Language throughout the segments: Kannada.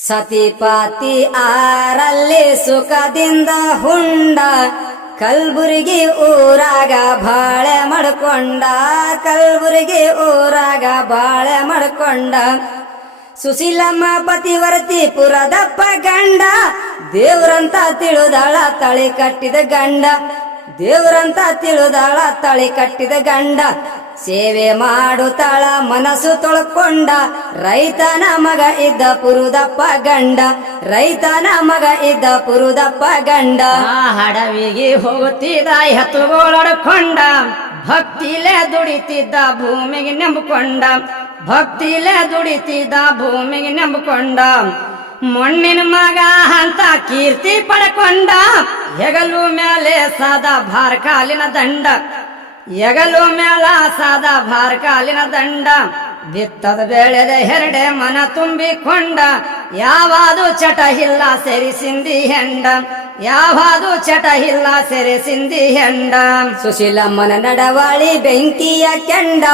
ಸತಿಪಾತಿ ಆರಲ್ಲಿ ಸುಖದಿಂದ ಹುಂಡ ಕಲ್ಬುರ್ಗಿ ಊರಾಗ ಬಾಳೆ ಮಾಡ್ಕೊಂಡ ಕಲ್ಬುರ್ಗಿ ಊರಾಗ ಬಾಳೆ ಮಾಡ್ಕೊಂಡ ಸುಶೀಲಮ್ಮ ಪತಿವರ್ತಿ ಪುರದಪ್ಪ ಗಂಡ ದೇವ್ರಂತ ತಿಳಿದಾಳ ತಳಿ ಕಟ್ಟಿದ ಗಂಡ ದೇವ್ರಂತ ತಿಳಿದಾಳ ತಳಿ ಕಟ್ಟಿದ ಗಂಡ ಸೇವೆ ಮಾಡುತ್ತಾಳ ಮನಸ್ಸು ತೊಳ್ಕೊಂಡ ರೈತನ ಮಗ ಇದ್ದ ಪುರುದಪ್ಪ ಗಂಡ ರೈತನ ಮಗ ಇದ್ದ ಪುರುದಪ್ಪ ಗಂಡ ಹಡವಿಗೆ ಹೋಗುತ್ತಿದ್ದ ಎತ್ತುಗಳೊಡ್ಕೊಂಡ ಭಕ್ತಿಲೇ ದುಡಿತಿದ್ದ ಭೂಮಿಗೆ ನೆಂಬಕೊಂಡ ಭಕ್ತಿಲೇ ದುಡಿತಿದ್ದ ಭೂಮಿಗೆ ನೆಂಬಕೊಂಡ ಮಣ್ಣಿನ ಮಗ ಅಂತ ಕೀರ್ತಿ ಪಡ್ಕೊಂಡ ಹೆಗಲು ಮೇಲೆ ಸದಾ ಭಾರ ಕಾಲಿನ ದಂಡ ಎಗಲು ಮೇಲ ಸಾದ ಭಾರ ಕಾಲಿನ ದಂಡ ಬಿತ್ತದ ಬೆಳೆದ ಹೆರಡೆ ಮನ ತುಂಬಿಕೊಂಡ ಯಾವಾದು ಚಟ ಇಲ್ಲ ಸೆರಿಸಿಂದಿ ಹೆಂಡ ಯಾವಾದು ಚಟ ಇಲ್ಲ ಸೆರೆಸಿಂದಿ ಹೆಂಡ ಸುಶೀಲಮ್ಮನ ನಡವಾಳಿ ಬೆಂಕಿಯ ಕೆಂಡ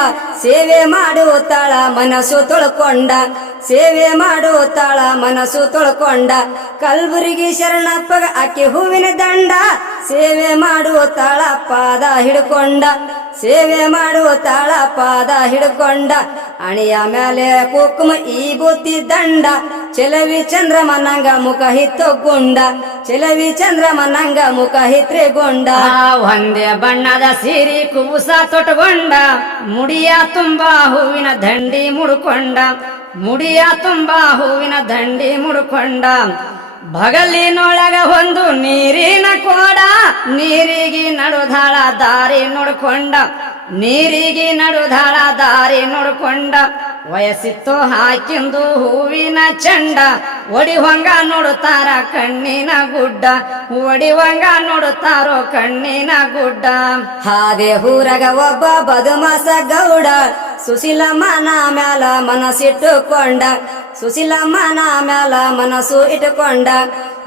ಸೇವೆ ಮಾಡುತ್ತಾಳ ಮನಸ್ಸು ತೊಳ್ಕೊಂಡ ಸೇವೆ ಮಾಡುತ್ತಾಳ ಮನಸ್ಸು ತೊಳ್ಕೊಂಡ ಕಲ್ಬುರ್ಗಿ ಶರಣಪ್ಪಗ ಆಕೆ ಹೂವಿನ ದಂಡ ಸೇವೆ ಮಾಡುತ್ತಾಳ ಪಾದ ಹಿಡ್ಕೊಂಡ ಸೇವೆ ಮಾಡುತ್ತಾಳ ಪಾದ ಹಿಡ್ಕೊಂಡ ಅಣಿಯ ಮೇಲೆ ಕುಕುಮ ಈ ಬುತ್ತಿ ದಂಡ ಚೆಲವಿ ಚಂದ್ರಮನಂಗ ಮುಖ ಹಿತ್ತು ಗುಂಡ ಚೆಲವಿ ಚಂದ್ರಮನಂಗ ಮುಖ ಹಿತ್ರೆ ಗೊಂಡ ಒಂದೇ ಬಣ್ಣದ ಸೀರೆ ಕುಬುಸ ತೊಟ್ಟುಕೊಂಡ ಮುಡಿಯ ತುಂಬಾ ಹೂವಿನ ದಂಡಿ ಮುಡ್ಕೊಂಡ ಮುಡಿಯ ತುಂಬಾ ಹೂವಿನ ದಂಡಿ ಮುಡ್ಕೊಂಡ ಬಗಲಿನೊಳಗ ಒಂದು ನೀರಿನ ಕೋಡ ನೀರಿಗೆ ನಡುದಾಳ ದಾರಿ ನೋಡ್ಕೊಂಡ ನೀರಿಗೆ ನಡುದಾಳ ದಾರಿ ನೋಡ್ಕೊಂಡ ವಯಸ್ಸಿತ್ತು ಹಾಕಿಂದು ಹೂವಿನ ಚಂಡ ಒಡಿವಂಗ ನೋಡುತ್ತಾರ ಕಣ್ಣಿನ ಗುಡ್ಡ ಒಡಿವಂಗ ನೋಡುತ್ತಾರೋ ಕಣ್ಣಿನ ಗುಡ್ಡ ಹಾದೆ ಊರಗ ಒಬ್ಬ ಬದುಮಾಸ ಗೌಡ ಸುಶೀಲಮ್ಮನ ಮ್ಯಾಲ ಮನಸ್ಸಿಟ್ಟುಕೊಂಡ ಸುಶೀಲಮ್ಮನ ಮ್ಯಾಲ ಮನಸ್ಸು ಇಟ್ಟುಕೊಂಡ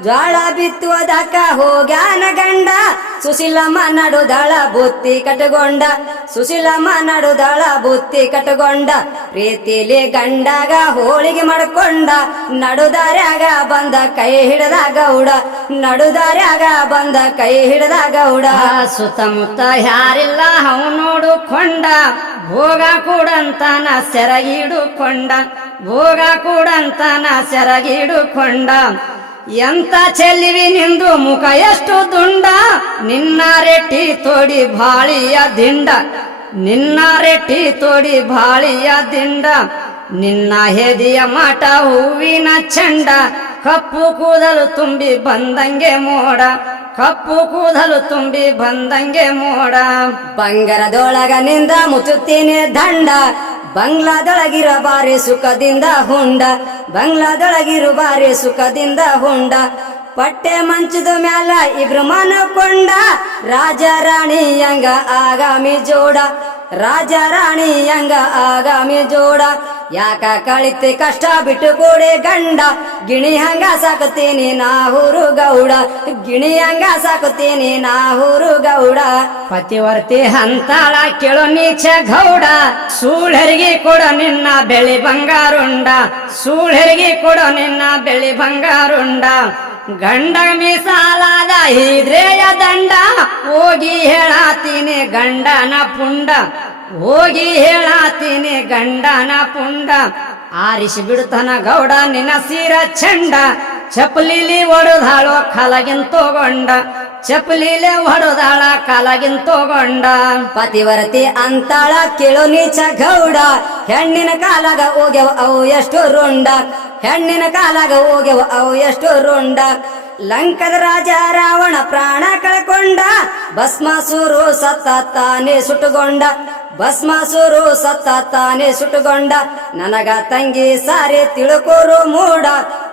ಜ್ವಾಳ ಬಿತ್ತುವುದಕ್ಕ ಹೋಗ್ಯಾನ ಗಂಡ ಸುಶೀಲಮ್ಮ ನಡುದಾಳ ಬುತ್ತಿ ಕಟ್ಟಗೊಂಡ ಸುಶೀಲಮ್ಮ ನಡುದಾಳ ಬುತ್ತಿ ಕಟ್ಟಗೊಂಡ ಪ್ರೀತಿಲಿ ಗಂಡಾಗ ಹೋಳಿಗೆ ಮಾಡ್ಕೊಂಡ ನಡುದಾರ್ಯಾಗ ಬಂದ ಕೈ ಹಿಡದ ಗೌಡ ನಡುದಾರ್ಯಾಗ ಬಂದ ಕೈ ಹಿಡದ ಗೌಡ ಸುತ್ತಮುತ್ತ ಯಾರಿಲ್ಲ ಅವ್ ನೋಡುಕೊಂಡ ಭೋಗ ಕೂಡಂತಾನ ಸೆರಗಿಡುಕೊಂಡ ಭೋಗ ಕೂಡಂತಾನ ಸೆರಗಿಡುಕೊಂಡ ಎಂತ ಚೆಲ್ಲಿವಿ ನಿಂದು ಮುಖ ಎಷ್ಟು ದುಂಡ ನಿನ್ನ ರೆಟ್ಟಿ ತೋಡಿ ಬಾಳಿಯ ದಿಂಡ ನಿನ್ನ ರೆಟ್ಟಿ ತೋಡಿ ಬಾಳಿಯ ದಿಂಡ ನಿನ್ನ ಹೆದಿಯ ಮಾಟ ಹೂವಿನ ಚಂಡ ಕಪ್ಪು ಕೂದಲು ತುಂಬಿ ಬಂದಂಗೆ ಮೋಡ ಕಪ್ಪು ಕೂದಲು ತುಂಬಿ ಬಂದಂಗೆ ಮೋಡ ಬಂಗಾರದೊಳಗ ನಿಂದ ಮುಚ್ಚುತ್ತೀನಿ ದಂಡ ಬಂಗ್ಲಾದೊಳಗಿರ ಬಾರಿ ಸುಖದಿಂದ ಹುಂಡ ಬಂಗ್ಲಾದೊಳಗಿರು ಬಾರಿ ಸುಖದಿಂದ ಹುಂಡ ಪಟ್ಟೆ ಮಂಚದ ಮ್ಯಾಲ ಇಬ್ರು ಮನಕೊಂಡ ರಾಜ ರಾಣಿಯಂಗ ಆಗಾಮಿ ಜೋಡ ರಾಜ ರಾಣಿಯಂಗ ಆಗಾಮಿ ಜೋಡ ಯಾಕ ಕಳಿತೆ ಕಷ್ಟ ಬಿಟ್ಟು ಕೂಡೆ ಗಂಡ ಗಿಣಿ ಹಂಗ ಸಾಕುತ್ತೀನಿ ನಾಹೂರು ಗೌಡ ಗಿಣಿ ಹಂಗ ಸಾಕುತ್ತೀನಿ ನಾಹೂರು ಗೌಡ ಪತಿವರ್ತಿ ಹಂತಾಳ ಕೇಳು ನೀಚ ಗೌಡ ಸೂಳೆರಿಗೆ ಕೊಡ ನಿನ್ನ ಬೆಳಿ ಬಂಗಾರುಂಡ ಸೂಳೆರಿಗೆ ಕೊಡ ನಿನ್ನ ಬೆಳಿ ಬಂಗಾರುಂಡ ಗಂಡ ಮೀಸಾಲಾದ ಹಿದ್ರೆಯ ದಂಡ ಹೋಗಿ ಹೇಳಾತೀನಿ ಗಂಡನ ಪುಂಡ ಹೋಗಿ ಹೇಳಾತೀನಿ ಗಂಡನ ಪುಂಡ ಆರಿಸಿ ಬಿಡುತ್ತಾನ ಗೌಡ ನಿನ್ನ ಸೀರ ಚಂಡ ಚಪ್ಪಲಿಲಿ ಒಡುದಾಳೋ ಕಾಲಗಿನ್ ತಗೊಂಡ ಚಪ್ಪಲಿಲೆ ಹೊಡೆದಾಳ ಕಾಲಗಿನ್ ತಗೊಂಡ ಪತಿವರತಿ ಅಂತಾಳ ಕೇಳು ನೀಚ ಗೌಡ ಹೆಣ್ಣಿನ ಕಾಲಾಗ ಹೋಗ್ಯವ ಅವು ಎಷ್ಟು ರುಂಡ ಹೆಣ್ಣಿನ ಕಾಲಾಗ ಹೋಗ್ಯವ ಅವು ಎಷ್ಟು ರುಂಡ ಲಂಕದ ರಾಜ ರಾವಣ ಪ್ರಾಣ ಕಳ್ಕೊಂಡ ಭಸ್ಮಾಸುರು ಸತ್ತ ತಾನೇ ಸುಟ್ಟುಕೊಂಡ ಭಸ್ಮಾಸುರು ಸತ್ತ ತಾನೇ ಸುಟ್ಟುಕೊಂಡ ನನಗ ತಂಗಿ ಸಾರಿ ತಿಳ್ಕೋರು ಮೂಡ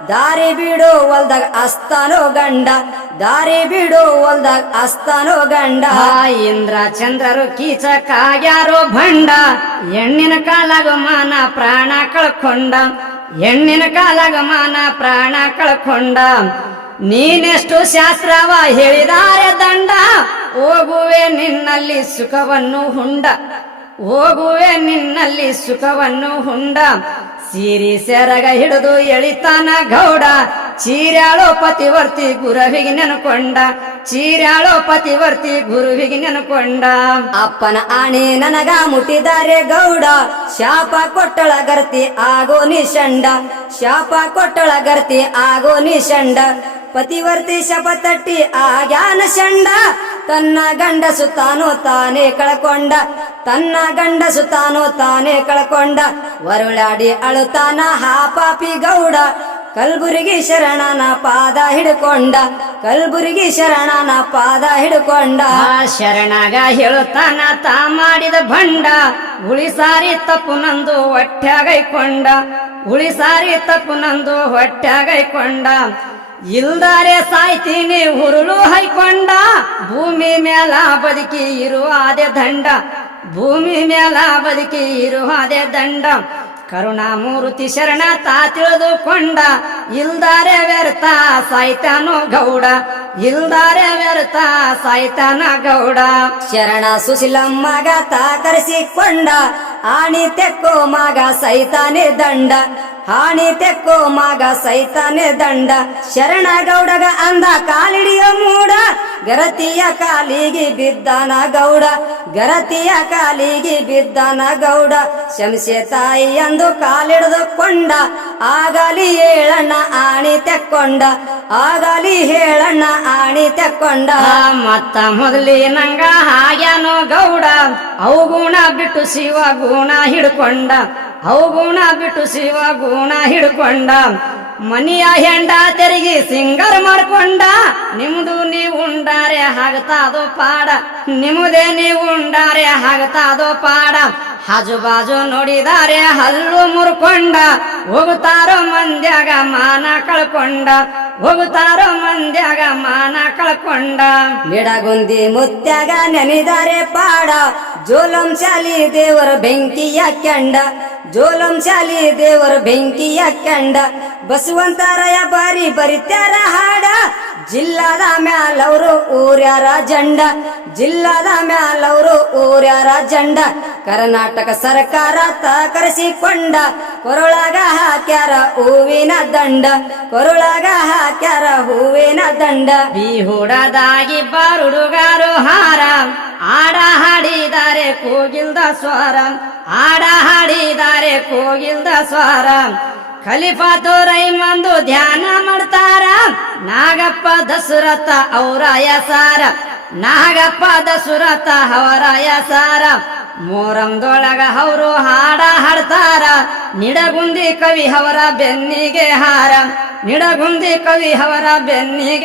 ದಾರಿ ಬಿಡು ಹೊಲ್ದಾಗ ಅಸ್ತಾನೋ ಗಂಡ ದಾರಿ ಬಿಡು ಹೊಲ್ದಾಗ ಅಸ್ತಾನೋ ಗಂಡ ಇಂದ್ರ ಚಂದ್ರರು ಕೀಚಕಾಗ್ಯಾರೋ ಭಂಡ ಹೆಣ್ಣಿನ ಕಾಲಾಗ ಮಾನ ಪ್ರಾಣ ಕಳ್ಕೊಂಡ ಹೆಣ್ಣಿನ ಕಾಲಾಗ ಮಾನ ಪ್ರಾಣ ಕಳ್ಕೊಂಡ ನೀನೆಷ್ಟು ಶಾಸ್ತ್ರವ ಹೇಳಿದಾರೆ ದಂಡ ಹೋಗುವೆ ನಿನ್ನಲ್ಲಿ ಸುಖವನ್ನು ಹುಂಡ ಹೋಗುವೆ ನಿನ್ನಲ್ಲಿ ಸುಖವನ್ನು ಹುಂಡ ಸೀರಿ ಸೆರಗ ಹಿಡಿದು ಎಳಿತಾನ ಗೌಡ ಚೀರ್ಯಾಳೋ ಪತಿವರ್ತಿ ಗುರುವಿಗೆ ನೆನಕೊಂಡ ಚೀರ್ಯಾಳೋ ಪತಿವರ್ತಿ ಗುರುವಿಗೆ ನೆನಕೊಂಡ ಅಪ್ಪನ ಆಣೆ ನನಗ ಮುಟ್ಟಿದ್ದಾರೆ ಗೌಡ ಶಾಪ ಕೊಟ್ಟಳ ಗರ್ತಿ ಆಗೋ ನಿಷಂಡ ಶಾಪ ಕೊಟ್ಟಳ ಗರ್ತಿ ಆಗೋ ನಿಷಂಡ ಪತಿವರ್ತಿ ಶಪತಟ್ಟಿ ಆಗ್ಯಾನ ಶಂಡ ತನ್ನ ಗಂಡಸು ತಾನು ತಾನೇ ಕಳ್ಕೊಂಡ ತನ್ನ ಗಂಡಸು ತಾನು ತಾನೇ ಕಳ್ಕೊಂಡ ವರುಳಾಡಿ ಅಳುತ್ತಾನ ಹಾಪಾಪಿ ಗೌಡ ಕಲ್ಬುರ್ಗಿ ಶರಣನ ಪಾದ ಹಿಡ್ಕೊಂಡ ಕಲ್ಬುರ್ಗಿ ಶರಣನ ಪಾದ ಹಿಡ್ಕೊಂಡ ಆ ಶರಣಾಗ ಹೇಳುತ್ತಾನ ತಾ ಮಾಡಿದ ಭಂಡ ಉಳಿಸಾರಿ ತಪ್ಪು ನಂದು ಹೊಟ್ಯಾಗೈಕೊಂಡ ಉಳಿಸಾರಿ ತಪ್ಪು ನಂದು ಹೊಟ್ಯಾಗೈಕೊಂಡ ಇಲ್ದಾರೆ ಸಾಯ್ತೀನಿ ಹುರುಳು ಹೈಕೊಂಡ ಭೂಮಿ ಮೇಲ ಬದುಕಿ ಇರುವಾದೆ ದಂಡ ಭೂಮಿ ಮೇಲ ಬದುಕಿ ಇರುವಾದೆ ದಂಡ ಕರುಣಾಮೂರ್ತಿ ಶರಣ ತಾ ತಿಳಿದುಕೊಂಡ ಇಲ್ದಾರೆ ವ್ಯರ್ಥ ಸಾಯ್ತಾನೋ ಗೌಡ ಇಲ್ದಾರೆ ವ್ಯರ್ಥ ಸಾಯ್ತಾನ ಗೌಡ ಶರಣ ಸುಶೀಲಮ್ಮಗ ತಾ ಕರೆಸಿಕೊಂಡ ಆಣಿ ತೆಕ್ಕೋ ಮಗ ಸೈತಾನೆ ದಂಡ ಹಾಣಿ ತೆಕ್ಕೋ ಮಗ ಸೈತಾನೆ ದಂಡ ಶರಣ ಗೌಡಗ ಅಂದ ಕಾಲಿಡಿಯ ಮೂಡ ಗರತಿಯ ಕಾಲಿಗೆ ಬಿದ್ದಾನ ಗೌಡ ಗರತಿಯ ಕಾಲಿಗೆ ಬಿದ್ದಾನ ಗೌಡ ಶಂಸೆ ತಾಯಿ ಎಂದು ಕಾಲಿಡಿದುಕೊಂಡ ಆಗಲಿ ಹೇಳಣ್ಣ ಆಣಿ ತೆಕ್ಕೊಂಡ ಆಗಲಿ ಹೇಳಣ್ಣ ಆಣಿ ತೆಕ್ಕೊಂಡ ಮತ್ತ ಮೊದಲಿನಂಗ ಹಾಗ್ಯಾನೋ ಗೌಡ ಅವಗುಣ ಬಿಟ್ಟು ಶಿವ ಗುಣ ಹಿಡ್ಕೊಂಡ ಅವಗುಣ ಬಿಟ್ಟು ಶಿವ ಗುಣ ಹಿಡ್ಕೊಂಡ ಮನಿಯ ಹೆಂಡ ತೆರಿಗೆ ಸಿಂಗರ್ ಮಾಡ್ಕೊಂಡ ನಿಮ್ದು ನೀವು ಉಂಡಾರೆ ಹಾಗತಾದೋ ಪಾಡ ನಿಮ್ಮದೇ ನೀವು ಉಂಡಾರೆ ಹಾಗತಾದೋ ಪಾಡ ಹಾಜು ಬಾಜು ನೋಡಿದಾರೆ ಹಲ್ಲು ಮುರ್ಕೊಂಡ ಹೋಗುತ್ತಾರೋ ಮಂದ್ಯಾಗ ಮಾನ ಕಳ್ಕೊಂಡ ಹೋಗುತ್ತಾರೋ ಮಂದ್ಯಾಗ ಮಾನ ಕಳ್ಕೊಂಡ ಗಿಡಗುಂದಿ ಮುತ್ಯಾಗ ನೆನೆದಾರೆ ಪಾಡ ಜೋಲಂ ಶಾಲಿ ದೇವರ ಬೆಂಕಿಯ ಕೆಂಡ ಜೋಲಂ ಶಾಲಿ ದೇವರ ಬೆಂಕಿಯ ಕೆಂಡ ಬಸವಂತರಾಯ ಬಾರಿ ಬರಿತ್ಯಾರ ಹಾಡ ಜಿಲ್ಲಾದ ಮ್ಯಾಲವರು ಊರ್ಯಾರ ಜಂಡ ಜಿಲ್ಲಾದ ಮ್ಯಾಲವರು ಊರ್ಯಾರ ಜಂಡ ಕರ್ನಾಟಕ ಸರ್ಕಾರ ಕರೆಸಿಕೊಂಡ ಕೊರಳಾಗ ಹಾಕ್ಯಾರ ಹೂವಿನ ದಂಡ ಕೊರಳಾಗ ಹಾಕ್ಯಾರ ಹೂವಿನ ದಂಡ ಬಿಹುಡದಾಗಿ ಬಾರುಡುಗಾರು ಹಾರ ಆಡ ಹಾಡಿದ್ದಾರೆ ಕೋಗಿಲ್ದ ಸ್ವರ ಆಡ ಹಾಡಿದ್ದಾರೆ ಕೋಗಿಲ್ದ ಸ್ವರ ಖಲೀಫಾತು ರೈಮಂದು ಧ್ಯಾನ ಮಾಡ್ತಾರ ನಾಗಪ್ಪ ದಸುರಥ ಅವರಾಯ ಸಾರ ನಾಗಪ್ಪ ದಸುರಥ ಅವರಾಯ ಸಾರ ಮೋರಂದೊಳಗ ಅವರು ಹಾಡ ಹಾಡ್ತಾರ ನಿಡಗುಂದಿ ಕವಿ ಅವರ ಬೆನ್ನಿಗೆ ಹಾರ ನಿಡಗುಂದಿ ಕವಿ ಅವರ ಬೆನ್ನಿಗೆ